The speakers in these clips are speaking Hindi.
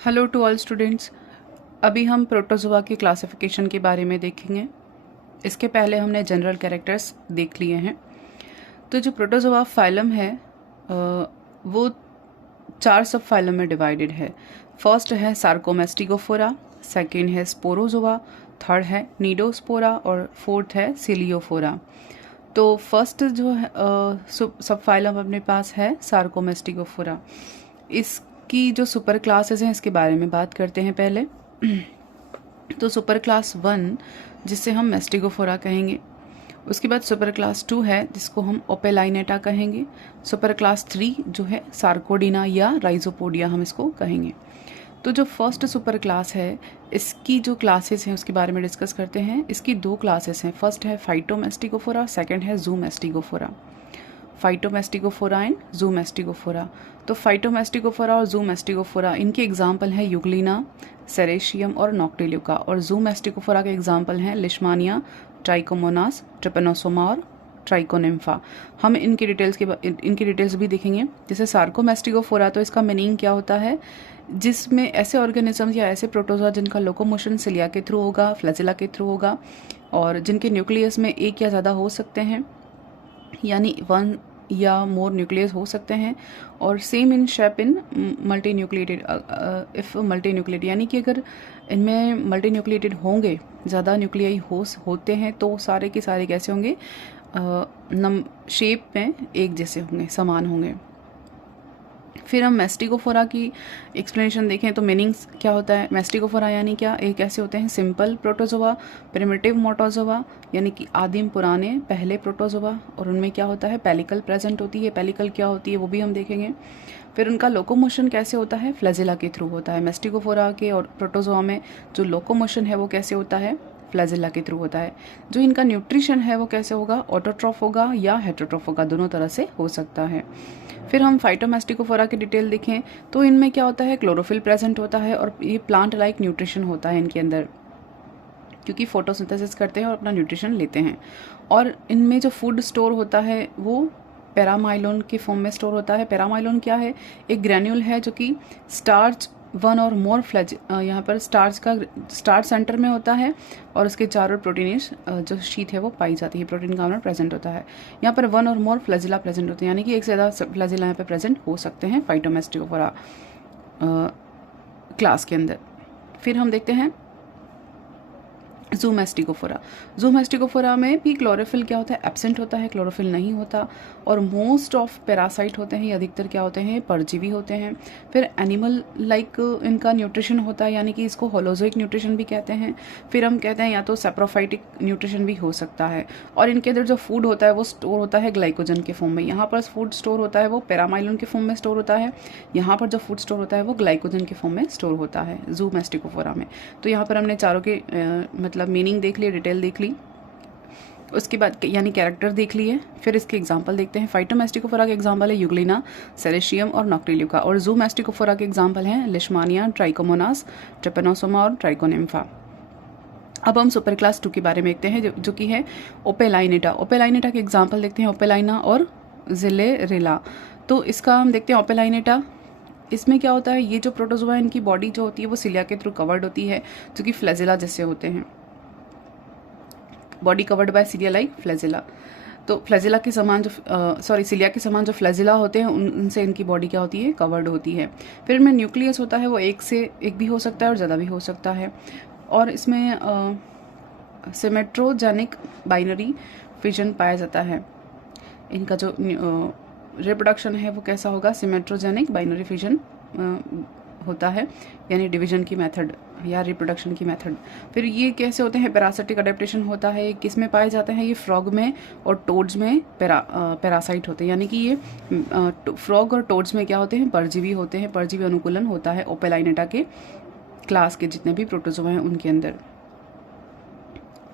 Hello to all students. अभी हम प्रोटोजोआ की क्लासिफिकेशन के बारे में देखेंगे। इसके पहले हमने जनरल कैरेक्टर्स देख लिए हैं। तो जो प्रोटोजोआ फाइलम है वो 4 सब फाइलम में डिवाइडेड है। फर्स्ट है सार्कोमेस्टिगोफोरा, सेकेंड है स्पोरोजोआ, थर्ड है नीडोस्पोरा और फोर्थ है सिलियोफोरा। तो फर्स्ट जो है सब फाइलम अपने पास है सार्कोमेस्टिगोफोरा। इसकी जो सुपर क्लासेस हैं इसके बारे में बात करते हैं पहले। तो सुपर क्लास 1 जिससे हम मेस्टिगोफोरा कहेंगे, उसके बाद सुपर क्लास 2 है जिसको हम ओपेलाइनेटा कहेंगे, सुपर क्लास 3 जो है सार्कोडिना या राइजोपोडिया हम इसको कहेंगे। तो जो फर्स्ट सुपर क्लास है इसकी जो क्लासेस हैं उसके बारे में डिस्कस करते हैं। इसकी 2 क्लासेस हैं, फर्स्ट है फाइटोमेस्टिगोफोरा, सेकंड है जूमेस्टिगोफोरा। फाइटोमेस्टिगोफोरा एंड जूमेस्टिगोफोरा। तो फाइटोमेस्टिगोफोरा और जूमेस्टिगोफोरा इनके एग्जाम्पल हैं यूग्लिना, सेरेशियम और नॉक्टिल्यूका। और जूमेस्टिगोफोरा के एग्जाम्पल हैं लिशमानिया, ट्राइकोमोनास, ट्रिपेनोसोमा और ट्राइकोनिम्फा। हम इनकी डिटेल्स भी देखेंगे। जैसे सार्कोमेस्टिगोफोरा, तो इसका मीनिंग क्या होता है, जिसमें ऐसे ऑर्गेनिजम्स या ऐसे प्रोटोजोआ जिनका लोकोमोशन सिलिया के थ्रू होगा, फ्लैजिला के थ्रू होगा और जिनके न्यूक्लियस में एक या ज़्यादा हो सकते हैं, यानी 1 या मोर न्यूक्लियस हो सकते हैं। और same in shape in multi nucleated, if multi nucleated, यानी कि अगर इनमें मल्टी न्यूक्लिएटेड होंगे, ज़्यादा न्यूक्लियाई होते हैं तो सारे के सारे कैसे होंगे, शेप में एक जैसे होंगे, समान होंगे। फिर हम मेस्टिगोफोरा की एक्सप्लेनेशन देखें तो मीनिंग्स क्या होता है। मेस्टिगोफोरा यानी क्या, एक ऐसे होते हैं सिंपल प्रोटोजोआ, प्रिमिटिव मोटोजोआ यानी कि आदिम पुराने पहले प्रोटोजोआ, और उनमें क्या होता है, पेलिकल प्रेजेंट होती है। पेलिकल क्या होती है वो भी हम देखेंगे। फिर उनका लोकोमोशन कैसे होता है, फ्लैजिला के थ्रू होता है। मेस्टिगोफोरा के और प्रोटोजोआ में जो लोकोमोशन है वो कैसे होता है, फ्लैजिला के थ्रू होता है। जो इनका न्यूट्रिशन है वो कैसे होगा, ऑटोट्रॉफ होगा या हेटरोट्रॉफ होगा, दोनों तरह से हो सकता है। फिर हम फाइटोमेस्टिगोफोरा की डिटेल देखें तो इनमें क्या होता है, क्लोरोफिल प्रेजेंट होता है और ये प्लांट लाइक न्यूट्रिशन होता है इनके अंदर, क्योंकि फोटोसिंथेसिस करते हैं और अपना न्यूट्रिशन लेते हैं। और इनमें जो फूड स्टोर होता है वो पैरामाइलोन के फॉर्म में स्टोर होता है। पैरामाइलोन क्या है, एक ग्रैन्यूल है जो कि स्टार्च 1 और मोर यहाँ पर स्टार्च सेंटर में होता है और उसके चारों प्रोटीनेज जो शीट है वो पाई जाती है, प्रोटीन का प्रेजेंट होता है। यहाँ पर 1 और मोर फ्लैजिला प्रेजेंट होते हैं, यानी कि एक से ज़्यादा फ्लैजिला यहाँ पर प्रेजेंट हो सकते हैं फाइटोमेस्टिगोफोरा क्लास के अंदर। फिर हम देखते हैं जूमेस्टिगोफोरा। जूमेस्टिगोफोरा में भी क्लोरोफिल क्या होता है, एब्सेंट होता है, क्लोरोफिल नहीं होता। और मोस्ट ऑफ पैरासाइट होते हैं, अधिकतर क्या होते हैं, परजीवी होते हैं। फिर एनिमल लाइक इनका न्यूट्रिशन होता है, यानी कि इसको होलोजोइक न्यूट्रिशन भी कहते हैं। फिर हम कहते हैं या तो सेप्रोफाइटिक न्यूट्रिशन भी हो सकता है। और इनके अंदर जो फूड होता है वो स्टोर होता है ग्लाइकोजन के फॉर्म में। यहाँ पर फूड स्टोर होता है वो पैरामाइलोन के फॉर्म में स्टोर होता है, यहाँ पर जो फूड स्टोर होता है वो ग्लाइकोजन के फॉर्म में स्टोर होता है जूमेस्टिगोफोरा में। तो यहाँ पर हमने चारों के मतलब मीनिंग देख ली, डिटेल देख ली, उसके बाद यानी कैरेक्टर देख लिए। फिर इसके एग्जांपल देखते हैं। फाइटोमेस्टिगोफोरा के एग्जांपल है यूग्लिना, सेरेशियम और नॉक्टिल्यूका। और जूमेस्टिगोफोरा के एग्जांपल हैं लिशमानिया, ट्राइकोमोनास, ट्रिपेनोसोमा और ट्राइकोनिम्फा। अब हम सुपर क्लास 2 के बारे में देखते हैं जो कि है ओपेलाइनेटा। ओपेलाइनेटा के एग्जाम्पल देखते हैं, ओपेलाइना और जिलेरेला। तो इसका हम देखते हैं ओपेलाइनेटा। इसमें क्या होता है, ये जो प्रोटोजोआ है इनकी बॉडी जो होती है वो सिलिया के थ्रू कवर्ड होती है, जो कि फ्लैजिला जैसे होते हैं, body covered by cilia like flagella. तो फ्लैजिला के समान जो सिलिया के समान जो फ्लैजिला होते हैं उनसे इनकी बॉडी क्या होती है, कवर्ड होती है। फिर इनमें न्यूक्लियस होता है वो एक से एक भी हो सकता है और ज़्यादा भी हो सकता है। और इसमें सिमेट्रोजेनिक बाइनरी फिजन पाया जाता है। इनका जो रिप्रोडक्शन है वो कैसा होगा, सिमेट्रोजेनिक बाइनरी फिजन होता है, यानी डिवीजन की मेथड या रिप्रोडक्शन की मेथड। फिर ये कैसे होते हैं, पैरासिटिक अडेप्टेशन होता है। किस में पाए जाते हैं, ये फ्रॉग में और टोड्स में पैरासाइट होते हैं, यानी कि ये फ्रॉग और टोड्स में क्या होते हैं, परजीवी होते हैं। परजीवी अनुकूलन होता है ओपेलाइनेटा के क्लास के जितने भी प्रोटोजोआ हैं उनके अंदर।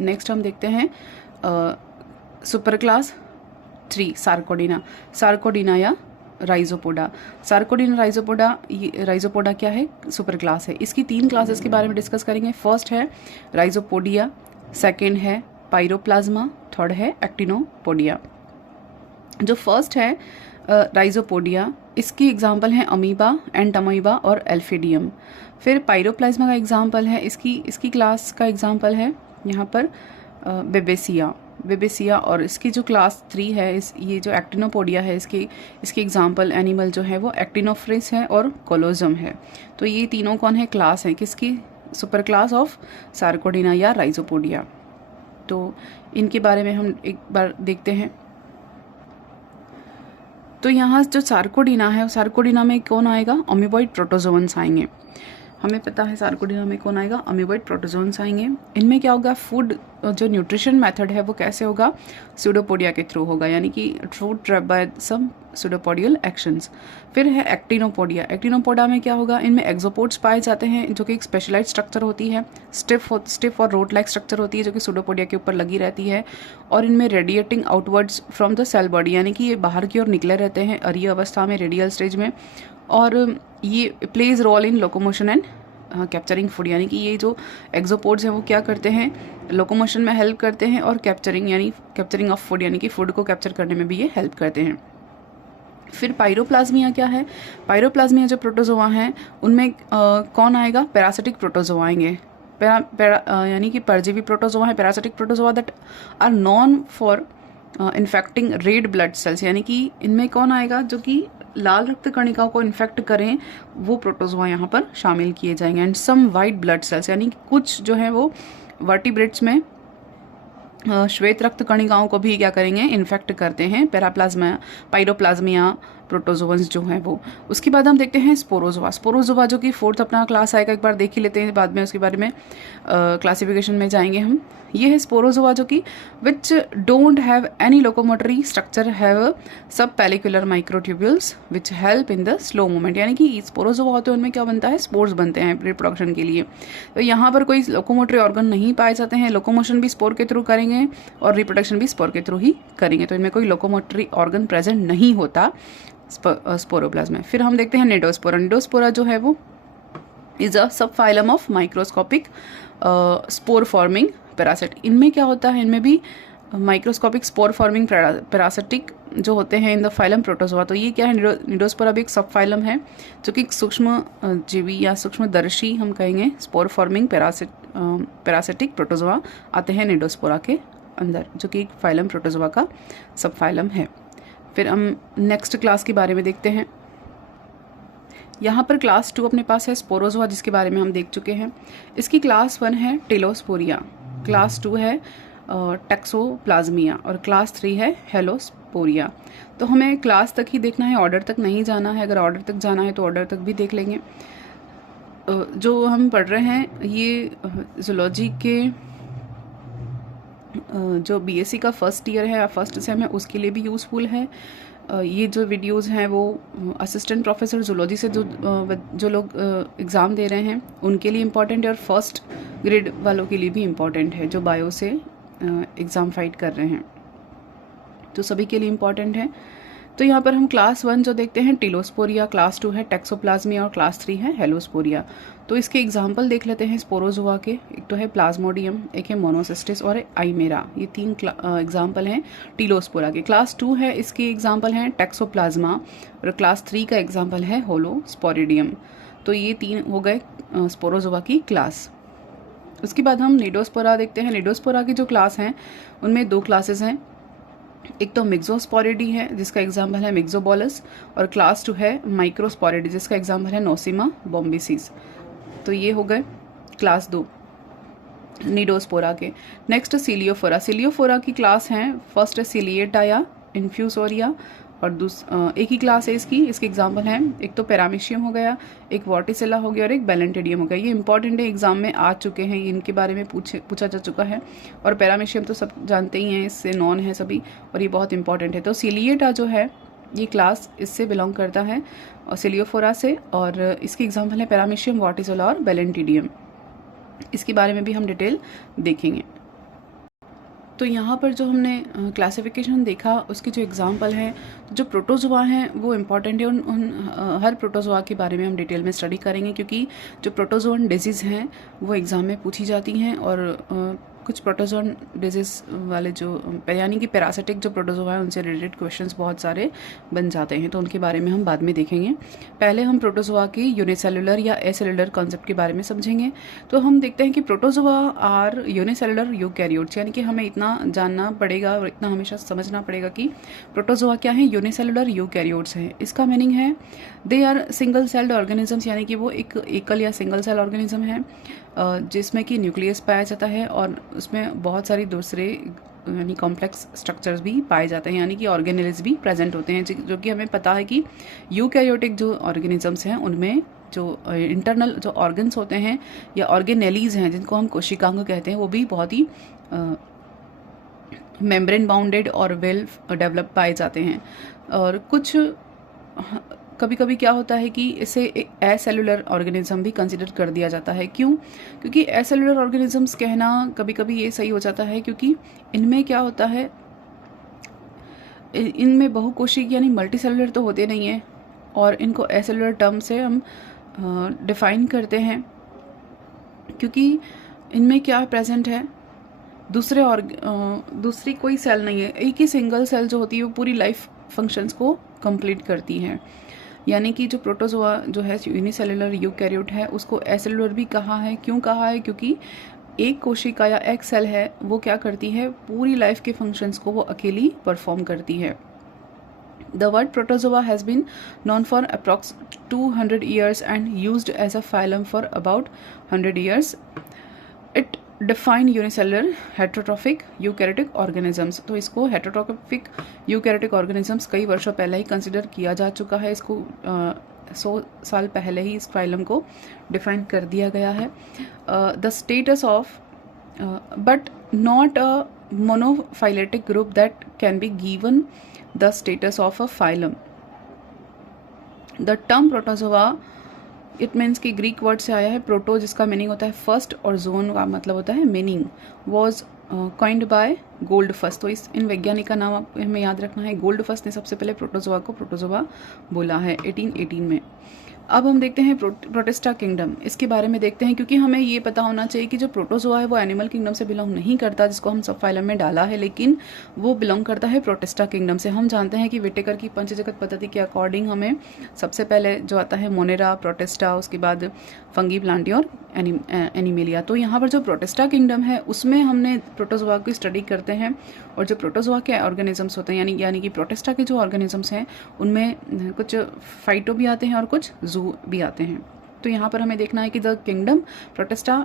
नेक्स्ट हम देखते हैं सुपर क्लास 3 सार्कोडिना। सार्कोडिना या राइजोपोडा। सार्कोडिना राइजोपोडा क्या है, सुपर क्लास है। इसकी 3 क्लासेस के बारे में डिस्कस करेंगे। फर्स्ट है राइजोपोडिया, सेकेंड है पायरोप्लाज्मा, थर्ड है एक्टिनोपोडिया। जो फर्स्ट है राइजोपोडिया, इसकी एग्जाम्पल हैं अमीबा, एंटामोइबा और एल्फिडियम। फिर पायरोप्लाज्मा का एग्जाम्पल है, इसकी क्लास का एग्जाम्पल है यहाँ पर बेबेसिया। और इसकी जो क्लास 3 है, ये जो एक्टिनोपोडिया है, इसकी एग्जाम्पल एनिमल जो है वो एक्टिनोफ्रिस है और कोलोजम है। तो ये तीनों कौन है, क्लास हैं किसकी, सुपर क्लास ऑफ सार्कोडिना या राइजोपोडिया। तो इनके बारे में हम एक बार देखते हैं। तो यहाँ जो सार्कोडिना है, सार्कोडिना में कौन आएगा, अमीबॉइड प्रोटोजोअन्स आएंगे। हमें पता है सार्कोडिना में कौन आएगा, अमीबॉइड प्रोटोजोअन्स आएंगे। इनमें क्या होगा, फूड जो न्यूट्रिशन मेथड है वो कैसे होगा, स्यूडोपोडिया के थ्रू होगा, यानी कि फूड ट्रैप बाय सम स्यूडोपोडियल एक्शंस। फिर है एक्टिनोपोडिया। एक्टिनोपोडिया में क्या होगा, इनमें एक्सोपोड्स पाए जाते हैं जो कि एक स्पेशलाइज्ड स्ट्रक्चर होती है, स्टिफ और रोड लाइक स्ट्रक्चर होती है जो कि स्यूडोपोडिया के ऊपर लगी रहती है। और इनमें radiating outwards from the cell body, यानी कि ये बाहर की ओर निकले रहते हैं अरीय अवस्था में, रेडियल स्टेज में। और ये plays role in locomotion and capturing food, यानी कि ये जो एक्सोपोड्स हैं वो क्या करते हैं, लोकोमोशन में हेल्प करते हैं और कैप्चरिंग ऑफ फूड, यानी कि फूड को कैप्चर करने में भी ये हेल्प करते हैं। फिर पायरोप्लाज्मिया क्या है, पायरोप्लाज्मिया जो प्रोटोजोआ हैं उनमें कौन आएगा, पैरासिटिक प्रोटोजोआ आएंगे। यानी कि परजीवी प्रोटोजोआ है, parasitic protozoa that are known for infecting red blood cells, यानी कि इनमें कौन आएगा, जो कि लाल रक्त कणिकाओं को इन्फेक्ट करें, वो प्रोटोजोआ यहाँ पर शामिल किए जाएंगे। And some white blood cells, यानी कि कुछ जो है वो वर्टिब्रेट्स में श्वेत रक्त कणिकाओं को भी क्या करेंगे, इन्फेक्ट करते हैं, पायरोप्लाज्मिया प्रोटोजोअन्स जो है वो। उसके बाद हम देखते हैं स्पोरोजोआ जो कि 4th अपना क्लास आएगा, एक बार देख ही लेते हैं, बाद में उसके बारे में क्लासिफिकेशन में जाएंगे हम। ये है स्पोरोजोआ जो कि which don't have any locomotory structure, have subpellicular microtubules which help in the slow movement, यानी कि स्पोरोजोआ होते हैं उनमें क्या बनता है, स्पोर्स बनते हैं रिप्रोडक्शन के लिए। तो यहाँ पर कोई लोकोमोटरी ऑर्गन नहीं पाए जाते हैं, लोकोमोशन भी स्पोर के थ्रू करेंगे और रिप्रोडक्शन भी स्पोर के थ्रू ही करेंगे, तो इनमें कोई लोकोमोटरी ऑर्गन प्रेजेंट नहीं होता स्पोरोप्लाज्म में। फिर हम देखते हैं निडोस्पोरा। निडोस्पोरा जो है वो इज अ सब phylum of microscopic spore forming Parachute. इनमें क्या होता है, इनमें भी माइक्रोस्कोपिक स्पोर फॉर्मिंग पैरासिटिक जो होते हैं इन द फाइलम प्रोटोजोआ। तो ये क्या है, निडोस्पोरा भी एक सब फाइलम है जो कि सूक्ष्म जीवी या सूक्ष्मदर्शी हम कहेंगे स्पोर फॉर्मिंग पैरासिटिक प्रोटोजोआ आते हैं निडोस्पोरा के अंदर, जो कि एक फाइलम प्रोटोजोआ का सब फाइलम है। फिर हम नेक्स्ट क्लास के बारे में देखते हैं। यहाँ पर क्लास 2 अपने पास है स्पोरोजोआ, जिसके बारे में हम देख चुके हैं। इसकी क्लास 1 है टेलोस्पोरिया, क्लास 2 है टैक्सोप्लाज्मिया और क्लास 3 है हेलोस्पोरिया। तो हमें क्लास तक ही देखना है, ऑर्डर तक नहीं जाना है। अगर ऑर्डर तक जाना है तो ऑर्डर तक भी देख लेंगे। जो हम पढ़ रहे हैं ये जूलॉजी के जो बीएससी का फर्स्ट ईयर है या फर्स्ट सेम है उसके लिए भी यूज़फुल है। ये जो वीडियोस हैं वो असिस्टेंट प्रोफेसर जूलॉजी से जो लोग एग्ज़ाम दे रहे हैं उनके लिए इम्पॉर्टेंट है और फर्स्ट ग्रेड वालों के लिए भी इम्पॉर्टेंट है जो बायो से एग्ज़ाम फाइट कर रहे हैं, तो सभी के लिए इम्पॉर्टेंट है। तो यहाँ पर हम क्लास 1 जो देखते हैं टेलोस्पोरिया, क्लास 2 है टैक्सोप्लाज्मिया और क्लास 3 है हेलोस्पोरिया। तो इसके एग्जाम्पल देख लेते हैं स्पोरोजोआ के। एक तो है प्लाज्मोडियम, एक है मोनोसिस्टिस और आइमेरा। ये 3 एग्जाम्पल हैं टेलोस्पोरा के। क्लास 2 है, इसके एग्जाम्पल हैं टैक्सोप्लाज्मा और क्लास 3 का एग्जाम्पल है होलोस्पोरिडियम। तो ये 3 हो गए स्पोरोजोआ की क्लास। उसके बाद हम निडोस्पोरा देखते हैं। निडोस्पोरा की जो क्लास हैं उनमें 2 क्लासेस हैं। एक तो मिक्सोस्पोरिडी है जिसका एग्जाम्पल है मिक्सोबोलस और क्लास 2 है माइक्रोस्पोरिडी जिसका एग्जाम्पल है नोसिमा बॉम्बिसिस। तो ये हो गए क्लास 2 निडोस्पोरा के। नेक्स्ट सिलियोफोरा। सिलियोफोरा की क्लास हैं, फर्स्ट है सिलिएटा या इन्फ्यूसोरिया और एक ही क्लास है इसके एग्जाम्पल हैं एक तो पैरामीशियम हो गया, एक वॉर्टिसेला हो गया और एक बैलेंटेडियम हो गया। ये इंपॉर्टेंट है, एग्जाम में आ चुके हैं, इनके बारे में पूछा जा चुका है। और पैरामीशियम तो सब जानते ही हैं, इससे नॉन है सभी और ये बहुत इंपॉर्टेंट है। तो सिलिएटा जो है ये क्लास इससे बिलोंग करता है और सिलियोफोरा से, और इसके एग्जाम्पल है पैरामीशियम, वॉर्टिसेला और बैलेंटेडियम। इसके बारे में भी हम डिटेल देखेंगे। तो यहाँ पर जो हमने क्लासिफिकेशन देखा उसके जो एग्जाम्पल हैं, जो प्रोटोजोआ हैं वो इम्पॉर्टेंट है। उन हर प्रोटोजोआ के बारे में हम डिटेल में स्टडी करेंगे क्योंकि जो प्रोटोजोअन डिजीज़ हैं वो एग्ज़ाम में पूछी जाती हैं और कुछ प्रोटोजोन डिजीज़ वाले जो यानी कि पैरासिटिक जो प्रोटोजोआ है उनसे रिलेटेड क्वेश्चंस बहुत सारे बन जाते हैं, तो उनके बारे में हम बाद में देखेंगे। पहले हम प्रोटोजोआ की यूनिसेलुलर या एसेलुलर कॉन्सेप्ट के बारे में समझेंगे। तो हम देखते हैं कि प्रोटोजोआ आर यूनिसेलुलर यूकैरियोट्स, यानी कि हमें इतना जानना पड़ेगा और इतना हमेशा समझना पड़ेगा कि प्रोटोजोआ क्या है, यूनिसेलुलर यूकैरियोट्स हैं। इसका मीनिंग है they are single celled organisms, यानी कि वो एक एकल या सिंगल सेल ऑर्गेनिज्म है जिसमें कि न्यूक्लियस पाया जाता है और उसमें बहुत सारी दूसरे यानी कॉम्प्लेक्स स्ट्रक्चर्स भी पाए जाते हैं, यानी कि ऑर्गेनेल्स भी प्रेजेंट होते हैं, जो कि हमें पता है कि यूकैरियोटिक जो ऑर्गेनिजम्स हैं उनमें जो इंटरनल जो ऑर्गन्स होते हैं या ऑर्गेनेलीज हैं जिनको हम कोशिकांग कहते हैं, वो भी बहुत ही मेम्ब्रेन बाउंडेड और वेल डेवलप पाए जाते हैं। और कुछ कभी कभी क्या होता है कि इसे एसेलुलर ऑर्गेनिज्म भी कंसिडर कर दिया जाता है। क्यों? क्योंकि एसेलुलर ऑर्गेनिजम्स कहना कभी कभी ये सही हो जाता है क्योंकि इनमें क्या होता है, इनमें बहुकोशिक यानी मल्टी सेलुलर तो होते नहीं हैं और इनको एसेलुलर टर्म से हम डिफाइन करते हैं क्योंकि इनमें क्या प्रेजेंट है, दूसरी कोई सेल नहीं है, एक ही सिंगल सेल जो होती है वो पूरी लाइफ फंक्शंस को कंप्लीट करती है। यानी कि जो प्रोटोजोआ जो है यूनिसेलुलर यूकैरियोट है उसको एसेलुलर भी कहा है। क्यों कहा है? क्योंकि एक कोशिका या एक सेल है वो क्या करती है, पूरी लाइफ के फंक्शंस को वो अकेली परफॉर्म करती है। The word protozoa has been known for approx 200 years and used as a phylum for about 100 years. It define unicellular heterotrophic eukaryotic organisms। तो इसको heterotrophic eukaryotic organisms कई वर्षों पहले ही कंसिडर किया जा चुका है। इसको 100 साल पहले ही इस फाइलम को डिफाइन कर दिया गया है। The status of but not a monophyletic group that can be given the status of a phylum। The term protozoa it means कि ग्रीक वर्ड से आया है प्रोटो, जिसका मीनिंग होता है फर्स्ट, और जोन का मतलब होता है meaning. Was coined by Goldfuss. तो इन वैज्ञानिक का नाम हमें याद रखना है। गोल्डफस्ट ने सबसे पहले प्रोटोजोआ को प्रोटोजोआ बोला है 1818 में। अब हम देखते हैं प्रोटिस्टा किंगडम, इसके बारे में देखते हैं क्योंकि हमें ये पता होना चाहिए कि जो प्रोटोजोआ है वो एनिमल किंगडम से बिलोंग नहीं करता जिसको हम सब फाइलम में डाला है, लेकिन वो बिलोंग करता है प्रोटिस्टा किंगडम से। हम जानते हैं कि विटेकर की पंचजगत पद्धति के अकॉर्डिंग हमें सबसे पहले जो आता है मोनेरा, प्रोटिस्टा, उसके बाद फंगी, प्लांटी और एनिमेलिया। तो यहाँ पर जो प्रोटिस्टा किंगडम है उसमें हमने प्रोटोजोआ की स्टडी करते हैं और जो प्रोटोजोआ के ऑर्गेनिजम्स होते हैं यानी कि प्रोटिस्टा के जो ऑर्गेनिजम्स हैं उनमें कुछ फाइटो भी आते हैं और कुछ जू भी आते हैं। तो यहाँ पर हमें देखना है कि the kingdom protista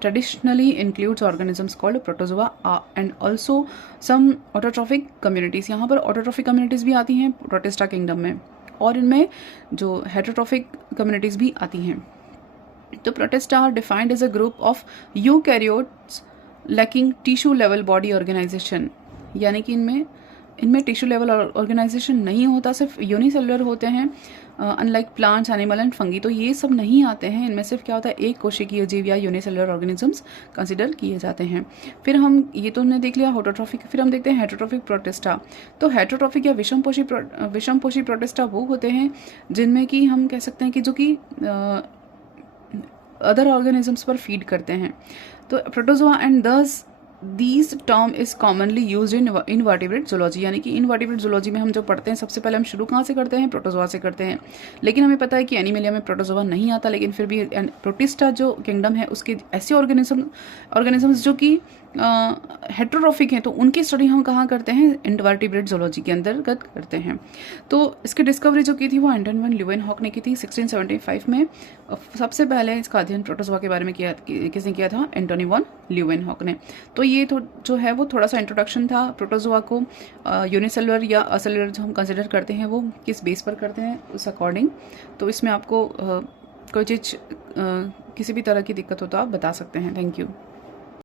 traditionally includes organisms called protozoa and also some autotrophic communities. यहाँ पर ऑटोट्रॉफिक कम्युनिटीज़ भी आती हैं प्रोटिस्टा किंगडम में और इनमें जो हेटरोट्रॉफिक कम्युनिटीज़ भी आती हैं। तो protista are defined as a group of eukaryotes lacking tissue level body organisation, यानी कि इनमें टिश्यू लेवल ऑर्गेनाइजेशन नहीं होता, सिर्फ यूनिसेलुलर होते हैं unlike plants, animal and fungi. तो ये सब नहीं आते हैं, इनमें सिर्फ क्या होता है एक कोशिकीय जीव या यूनिसेलुलर ऑर्गेनिजम्स कंसिडर किए जाते हैं। फिर हम ये तो हमने देख लिया ऑटोट्रॉफिक, फिर हम देखते हैं हेटरोट्रॉफिक प्रोटिस्टा। तो हेटरोट्रॉफिक या विषमपोषी प्रोटिस्टा वो होते हैं जिनमें कि हम कह सकते हैं कि जो कि अदर ऑर्गेनिजम्स पर फीड करते हैं। तो प्रोटोजोआ एंड दस these term is commonly use in invertebrate zoology, यानी कि इनवर्टिब्रेट जूलॉजी में हम जो पढ़ते हैं सबसे पहले हम शुरू कहाँ से करते हैं, प्रोटोजोआ से करते हैं। लेकिन हमें पता है कि एनिमेलिया में प्रोटोजोआ नहीं आता, लेकिन फिर भी प्रोटिस्टा जो किंगडम है उसके ऐसे ऑर्गेनिजम्स जो कि हेटरोट्रॉफिक हैं, तो उनकी स्टडी हम कहाँ करते हैं, इनवर्टिब्रेट जूलॉजी के अंतर्गत करते हैं। तो इसकी डिस्कवरी जो की थी वो एंटन वन ल्यूवेनहॉक ने की थी 1675 में। सबसे पहले इसका अध्ययन प्रोटोजोआ के बारे में किसने किया था, एंटोनी वन ल्यूवेनहॉक ने। तो ये तो जो है वो थोड़ा सा इंट्रोडक्शन था प्रोटोजोआ को। यूनिसेलुलर या असेलुलर जो हम कंसिडर करते हैं वो किस बेस पर करते हैं उस अकॉर्डिंग। तो इसमें आपको कोई चीज़ किसी भी तरह की दिक्कत हो तो आप बता सकते हैं। Thank you.